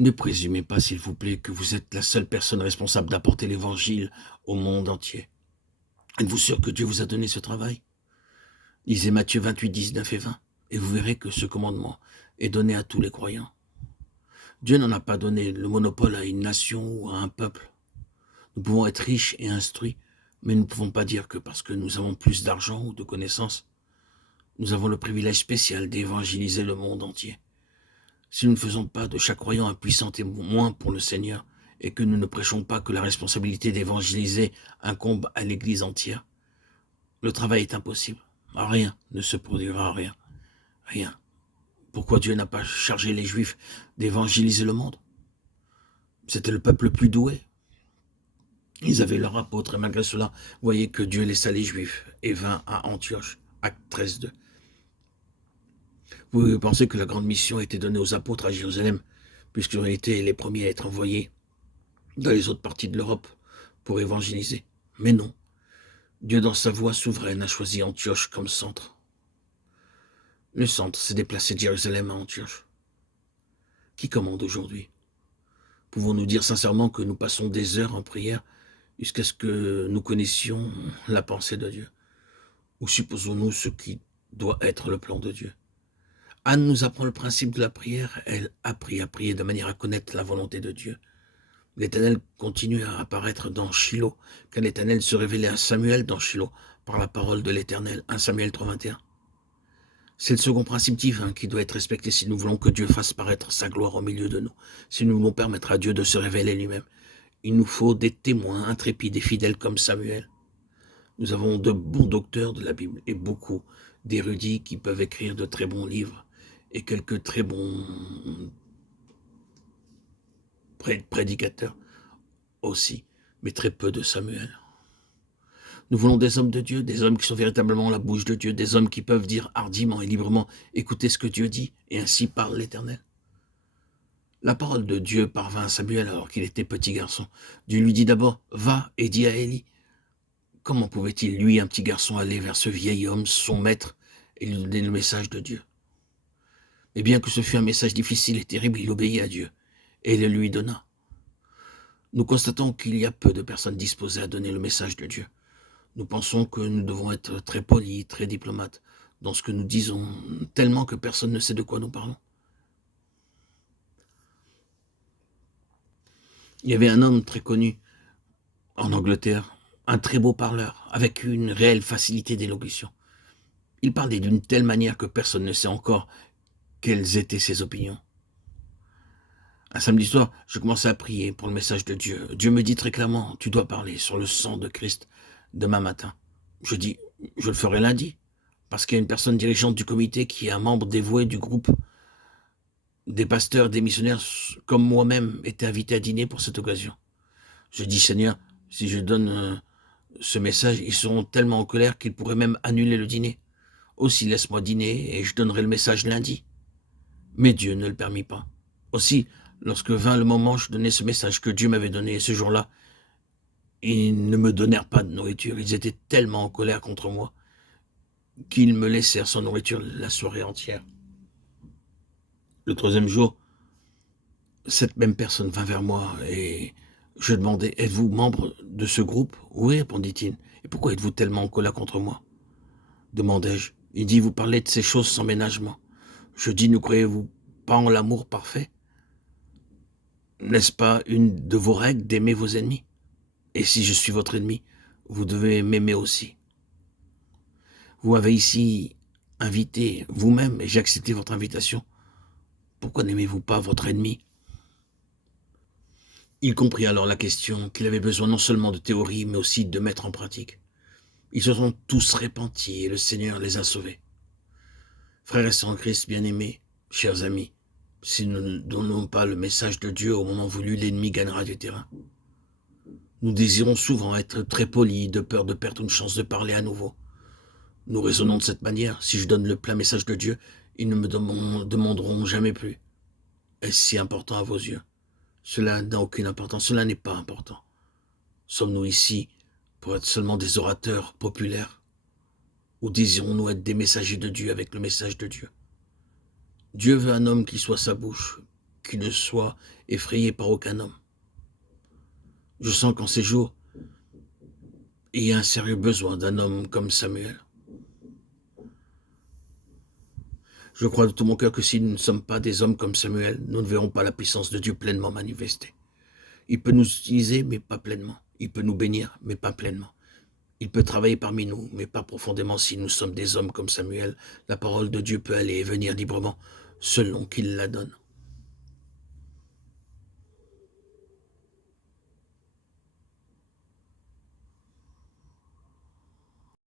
Ne présumez pas, s'il vous plaît, que vous êtes la seule personne responsable d'apporter l'Évangile au monde entier. Êtes-vous sûr que Dieu vous a donné ce travail? Lisez Matthieu 28, 19 et 20, et vous verrez que ce commandement est donné à tous les croyants. Dieu n'en a pas donné le monopole à une nation ou à un peuple. Nous pouvons être riches et instruits, mais nous ne pouvons pas dire que parce que nous avons plus d'argent ou de connaissances, nous avons le privilège spécial d'évangéliser le monde entier. Si nous ne faisons pas de chaque croyant un puissant témoin pour le Seigneur, et que nous ne prêchons pas que la responsabilité d'évangéliser incombe à l'Église entière, le travail est impossible. Rien ne se produira, rien. Rien. Pourquoi Dieu n'a pas chargé les Juifs d'évangéliser le monde? C'était le peuple le plus doué. Ils avaient leur apôtre, et malgré cela, vous voyez que Dieu laissa les Juifs et vint à Antioche, acte 13:2. Vous pensez que la grande mission était donnée aux apôtres à Jérusalem, puisqu'ils ont été les premiers à être envoyés dans les autres parties de l'Europe pour évangéliser. Mais non, Dieu dans sa voie souveraine a choisi Antioche comme centre. Le centre s'est déplacé de Jérusalem à Antioche. Qui commande aujourd'hui? Pouvons-nous dire sincèrement que nous passons des heures en prière jusqu'à ce que nous connaissions la pensée de Dieu? Ou supposons-nous ce qui doit être le plan de Dieu? Anne nous apprend le principe de la prière. Elle a appris à prier de manière à connaître la volonté de Dieu. L'Éternel continue à apparaître dans Shilo, car l'Éternel se révélait à Samuel dans Shilo par la parole de l'Éternel, 1 Samuel 3:21. C'est le second principe divin qui doit être respecté si nous voulons que Dieu fasse paraître sa gloire au milieu de nous, si nous voulons permettre à Dieu de se révéler lui-même. Il nous faut des témoins intrépides et fidèles comme Samuel. Nous avons de bons docteurs de la Bible et beaucoup d'érudits qui peuvent écrire de très bons livres et quelques très bons prédicateurs aussi, mais très peu de Samuel. Nous voulons des hommes de Dieu, des hommes qui sont véritablement la bouche de Dieu, des hommes qui peuvent dire hardiment et librement, écoutez ce que Dieu dit, et ainsi parle l'Éternel. La parole de Dieu parvint à Samuel alors qu'il était petit garçon. Dieu lui dit d'abord, va et dis à Élie. Comment pouvait-il, lui, un petit garçon, aller vers ce vieil homme, son maître, et lui donner le message de Dieu? Mais bien que ce fût un message difficile et terrible, il obéit à Dieu, et il le lui donna. Nous constatons qu'il y a peu de personnes disposées à donner le message de Dieu. Nous pensons que nous devons être très polis, très diplomates dans ce que nous disons, tellement que personne ne sait de quoi nous parlons. Il y avait un homme très connu en Angleterre, un très beau parleur, avec une réelle facilité d'élocution. Il parlait d'une telle manière que personne ne sait encore quelles étaient ses opinions. Un samedi soir, je commençais à prier pour le message de Dieu. Dieu me dit très clairement, tu dois parler sur le sang de Christ demain matin. Je dis, je le ferai lundi, parce qu'il y a une personne dirigeante du comité qui est un membre dévoué du groupe. Des pasteurs, des missionnaires comme moi-même étaient invités à dîner pour cette occasion. Je dis, Seigneur, si je donne ce message, ils seront tellement en colère qu'ils pourraient même annuler le dîner. Aussi, laisse-moi dîner et je donnerai le message lundi. Mais Dieu ne le permit pas. Aussi, lorsque vint le moment, je donnais ce message que Dieu m'avait donné. Et ce jour-là, ils ne me donnèrent pas de nourriture. Ils étaient tellement en colère contre moi qu'ils me laissèrent sans nourriture la soirée entière. Le troisième jour, cette même personne vint vers moi et je demandais, êtes-vous membre de ce groupe? Oui, répondit-il. Et pourquoi êtes-vous tellement en colère contre moi? Demandai-je. Il dit, vous parlez de ces choses sans ménagement. Je dis, ne croyez-vous pas en l'amour parfait? N'est-ce pas une de vos règles d'aimer vos ennemis? Et si je suis votre ennemi, vous devez m'aimer aussi. Vous m'avez ici invité vous-même et j'ai accepté votre invitation. Pourquoi n'aimez-vous pas votre ennemi? Il comprit alors la question, qu'il avait besoin non seulement de théorie, mais aussi de mettre en pratique. Ils se sont tous repentis et le Seigneur les a sauvés. Frères et sœurs en Christ bien-aimés, chers amis, si nous ne donnons pas le message de Dieu au moment voulu, l'ennemi gagnera du terrain. Nous désirons souvent être très polis, de peur de perdre une chance de parler à nouveau. Nous raisonnons de cette manière. Si je donne le plein message de Dieu, ils ne me demanderont jamais plus. Est-ce si important à vos yeux? Cela n'a aucune importance, cela n'est pas important. Sommes-nous ici pour être seulement des orateurs populaires? Ou désirons-nous être des messagers de Dieu avec le message de Dieu? Dieu veut un homme qui soit sa bouche, qui ne soit effrayé par aucun homme. Je sens qu'en ces jours, il y a un sérieux besoin d'un homme comme Samuel. Je crois de tout mon cœur que si nous ne sommes pas des hommes comme Samuel, nous ne verrons pas la puissance de Dieu pleinement manifestée. Il peut nous utiliser, mais pas pleinement. Il peut nous bénir, mais pas pleinement. Il peut travailler parmi nous, mais pas profondément. Si nous sommes des hommes comme Samuel, la parole de Dieu peut aller et venir librement, selon qu'il la donne.